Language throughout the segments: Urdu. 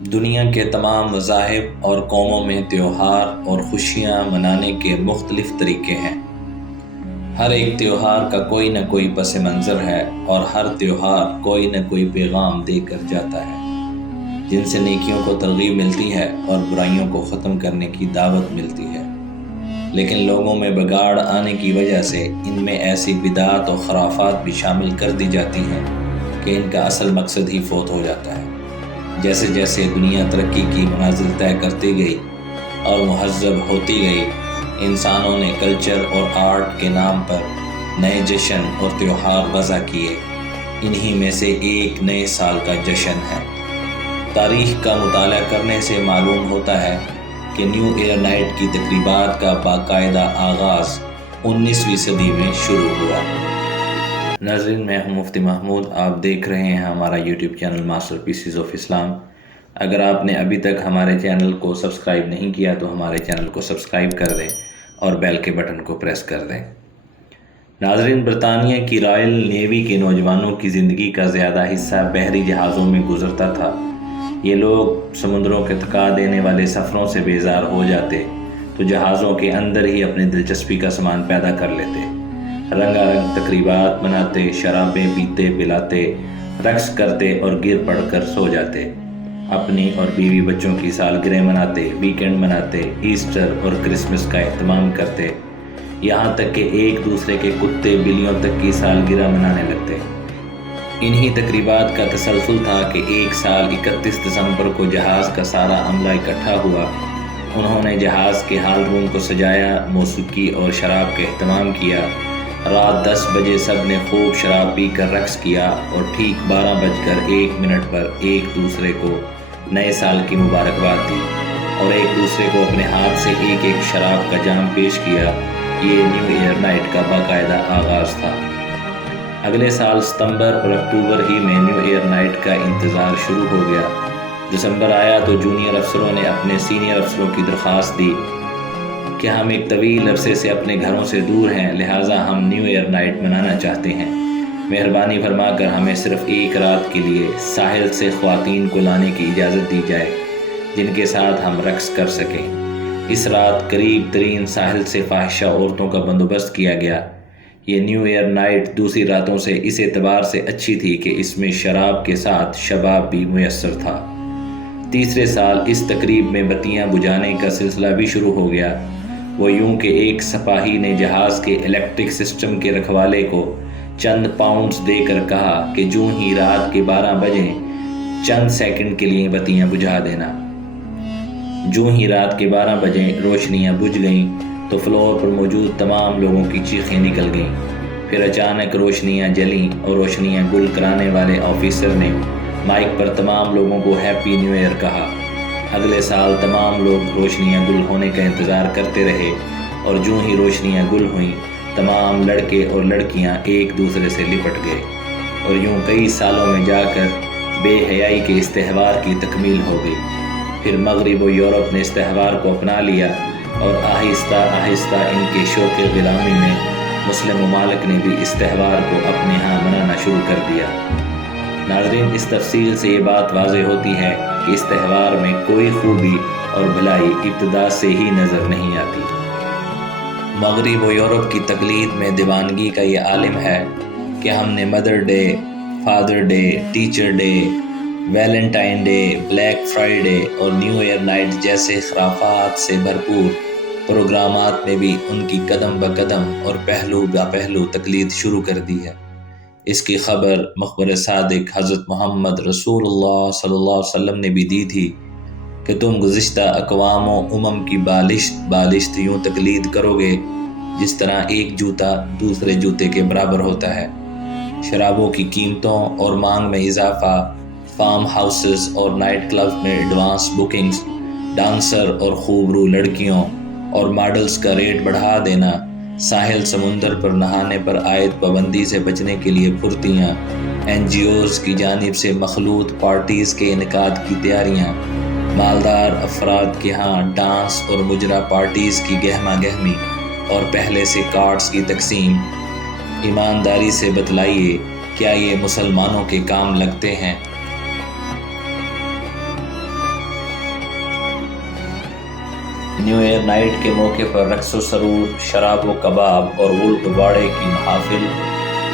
دنیا کے تمام مذاہب اور قوموں میں تیوہار اور خوشیاں منانے کے مختلف طریقے ہیں۔ ہر ایک تیوہار کا کوئی نہ کوئی پس منظر ہے اور ہر تیوہار کوئی نہ کوئی پیغام دے کر جاتا ہے، جن سے نیکیوں کو ترغیب ملتی ہے اور برائیوں کو ختم کرنے کی دعوت ملتی ہے۔ لیکن لوگوں میں بگاڑ آنے کی وجہ سے ان میں ایسی بدعات و خرافات بھی شامل کر دی جاتی ہیں کہ ان کا اصل مقصد ہی فوت ہو جاتا ہے۔ جیسے جیسے دنیا ترقی کی منازل طے کرتی گئی اور مہذب ہوتی گئی، انسانوں نے کلچر اور آرٹ کے نام پر نئے جشن اور تیوہار وضع کیے۔ انہی میں سے ایک نئے سال کا جشن ہے۔ تاریخ کا مطالعہ کرنے سے معلوم ہوتا ہے کہ نیو ایئر نائٹ کی تقریبات کا باقاعدہ آغاز 19ویں صدی میں شروع ہوا۔ ناظرین، میں ہوں مفتی محمود، آپ دیکھ رہے ہیں ہمارا YouTube channel masterpieces of Islam. اگر آپ نے ابھی تک ہمارے چینل کو سبسکرائب نہیں کیا تو ہمارے چینل کو سبسکرائب کر دیں اور بیل کے بٹن کو پریس کر دیں۔ ناظرین، برطانیہ کی رائل نیوی کے نوجوانوں کی زندگی کا زیادہ حصہ بحری جہازوں میں گزرتا تھا۔ یہ لوگ سمندروں کے تھکا دینے والے سفروں سے بیزار ہو جاتے تو جہازوں کے اندر ہی اپنی دلچسپی کا سامان پیدا کر لیتے، رنگا رنگ تقریبات مناتے، شرابیں پیتے پلاتے، رقص کرتے اور گر پڑ کر سو جاتے، اپنی اور بیوی بچوں کی سالگرہ مناتے، ویکنڈ مناتے، ایسٹر اور کرسمس کا اہتمام کرتے، یہاں تک کہ ایک دوسرے کے کتے بلیوں تک کی سالگرہ منانے لگتے۔ انہی تقریبات کا تسلسل تھا کہ ایک سال 31 دسمبر کو جہاز کا سارا عملہ اکٹھا ہوا۔ انہوں نے جہاز کے ہال روم کو سجایا، موسیقی اور شراب کا اہتمام کیا۔ رات 10 بجے سب نے خوب شراب پی کر رقص کیا اور ٹھیک 12:01 پر ایک دوسرے کو نئے سال کی مبارکباد دی اور ایک دوسرے کو اپنے ہاتھ سے ایک ایک شراب کا جام پیش کیا۔ یہ نیو ایئر نائٹ کا باقاعدہ آغاز تھا۔ اگلے سال ستمبر اور اکتوبر ہی میں نیو ایئر نائٹ کا انتظار شروع ہو گیا۔ دسمبر آیا تو جونیئر افسروں نے اپنے سینئر افسروں کی درخواست دی کہ ہم ایک طویل عرصے سے اپنے گھروں سے دور ہیں، لہٰذا ہم نیو ایئر نائٹ منانا چاہتے ہیں۔ مہربانی فرما کر ہمیں صرف ایک رات کے لیے ساحل سے خواتین کو لانے کی اجازت دی جائے جن کے ساتھ ہم رقص کر سکیں۔ اس رات قریب ترین ساحل سے فاحشہ عورتوں کا بندوبست کیا گیا۔ یہ نیو ایئر نائٹ دوسری راتوں سے اس اعتبار سے اچھی تھی کہ اس میں شراب کے ساتھ شباب بھی میسر تھا۔ تیسرے سال اس تقریب میں بتیاں بجھانے کا سلسلہ بھی شروع ہو گیا۔ وہ یوں کہ ایک سپاہی نے جہاز کے الیکٹرک سسٹم کے رکھوالے کو چند پاؤنڈز دے کر کہا کہ جوں ہی رات کے 12 بجیں چند سیکنڈ کے لیے بتیاں بجھا دینا۔ جوں ہی رات کے 12 بجیں روشنیاں بجھ گئیں تو فلور پر موجود تمام لوگوں کی چیخیں نکل گئیں۔ پھر اچانک روشنیاں جلیں اور روشنیاں گل کرانے والے آفیسر نے مائک پر تمام لوگوں کو ہیپی نیو ایئر کہا۔ اگلے سال تمام لوگ روشنیاں گل ہونے کا انتظار کرتے رہے اور جوں ہی روشنیاں گل ہوئیں تمام لڑکے اور لڑکیاں ایک دوسرے سے لپٹ گئے اور یوں کئی سالوں میں جا کر بے حیائی کے اس تہوار کی تکمیل ہو گئی۔ پھر مغرب و یورپ نے اس تہوار کو اپنا لیا اور آہستہ آہستہ ان کے شوق غلامی میں مسلم ممالک نے بھی اس تہوار کو اپنے ہاں منانا شروع کر دیا۔ ناظرین، اس تفصیل سے یہ بات واضح ہوتی ہے کہ اس تہوار میں کوئی خوبی اور بھلائی ابتدا سے ہی نظر نہیں آتی۔ مغرب و یورپ کی تقلید میں دیوانگی کا یہ عالم ہے کہ ہم نے mother day, father day, teacher day, Valentine day, black Friday اور نیو ایئر نائٹ جیسے خرافات سے بھرپور پروگرامات میں بھی ان کی قدم بقدم اور پہلو بہ پہلو تقلید شروع کر دی ہے۔ اس کی خبر مخبر صادق حضرت محمد رسول اللہ صلی اللہ علیہ وسلم نے بھی دی تھی کہ تم گزشتہ اقوام و امم کی بالشت یوں تقلید کرو گے جس طرح ایک جوتا دوسرے جوتے کے برابر ہوتا ہے۔ شرابوں کی قیمتوں اور مانگ میں اضافہ، فارم ہاؤسز اور نائٹ کلب میں ایڈوانس بکنگز، ڈانسر اور خوبرو لڑکیوں اور ماڈلز کا ریٹ بڑھا دینا، ساحل سمندر پر نہانے پر عائد پابندی سے بچنے کے لیے پھرتیاں، NGOs کی جانب سے مخلوط پارٹیز کے انعقاد کی تیاریاں، مالدار افراد کے ہاں ڈانس اور مجرا پارٹیز کی گہما گہمی اور پہلے سے کارڈز کی تقسیم۔ ایمانداری سے بتلائیے، کیا یہ مسلمانوں کے کام لگتے ہیں؟ نیو ایئر نائٹ کے موقع پر رقص و سرود، شراب و کباب اور غول غبارے کی محافل،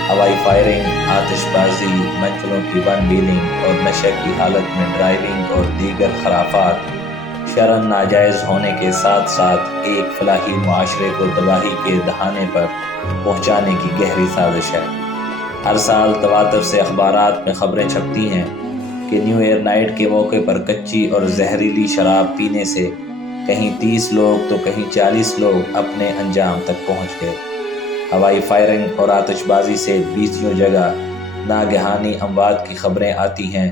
ہوائی فائرنگ، آتش بازی، محفلوں کی ون ویلنگ اور نشے کی حالت میں ڈرائیونگ اور دیگر خرافات شرعاً ناجائز ہونے کے ساتھ ساتھ ایک فلاحی معاشرے کو تباہی کے دہانے پر پہنچانے کی گہری سازش ہے۔ ہر سال تواتر سے اخبارات میں خبریں چھپتی ہیں کہ نیو ایئر نائٹ کے موقع پر کچی اور زہریلی شراب پینے سے کہیں 30 لوگ تو کہیں 40 لوگ اپنے انجام تک پہنچ گئے۔ ہوائی فائرنگ اور آتش بازی سے بیسیوں جگہ ناگہانی اموات کی خبریں آتی ہیں۔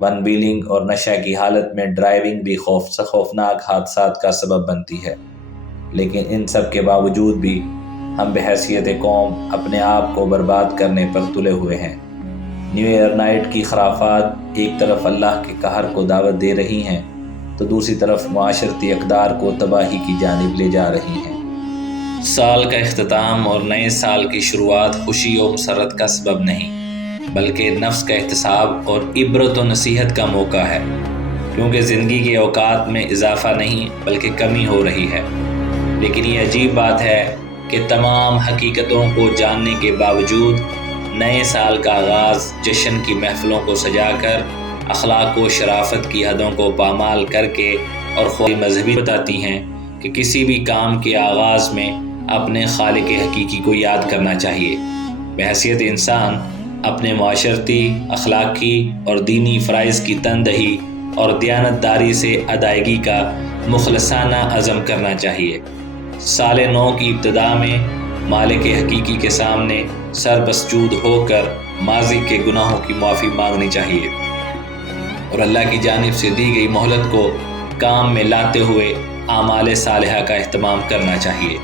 ون ویلنگ اور نشہ کی حالت میں ڈرائیونگ بھی خوفناک حادثات کا سبب بنتی ہے، لیکن ان سب کے باوجود بھی ہم بحیثیت قوم اپنے آپ کو برباد کرنے پر تلے ہوئے ہیں۔ نیو ایئر نائٹ کی خرافات ایک طرف اللہ کے قہر کو دعوت دے رہی ہیں تو دوسری طرف معاشرتی اقدار کو تباہی کی جانب لے جا رہی ہیں۔ سال کا اختتام اور نئے سال کی شروعات خوشی و مسرت کا سبب نہیں، بلکہ نفس کا احتساب اور عبرت و نصیحت کا موقع ہے، کیونکہ زندگی کے اوقات میں اضافہ نہیں بلکہ کمی ہو رہی ہے۔ لیکن یہ عجیب بات ہے کہ تمام حقیقتوں کو جاننے کے باوجود نئے سال کا آغاز جشن کی محفلوں کو سجا کر، اخلاق و شرافت کی حدوں کو پامال کر کے اور خود مذہبی بتاتی ہیں کہ کسی بھی کام کے آغاز میں اپنے خالق حقیقی کو یاد کرنا چاہیے۔ بحیثیت انسان اپنے معاشرتی، اخلاقی اور دینی فرائض کی تندہی اور دیانتداری سے ادائیگی کا مخلصانہ عزم کرنا چاہیے۔ سال نو کی ابتدا میں مالک حقیقی کے سامنے سر مسجود ہو کر ماضی کے گناہوں کی معافی مانگنی چاہیے اور اللہ کی جانب سے دی گئی مہلت کو کام میں لاتے ہوئے اعمال صالحہ کا اہتمام کرنا چاہیے۔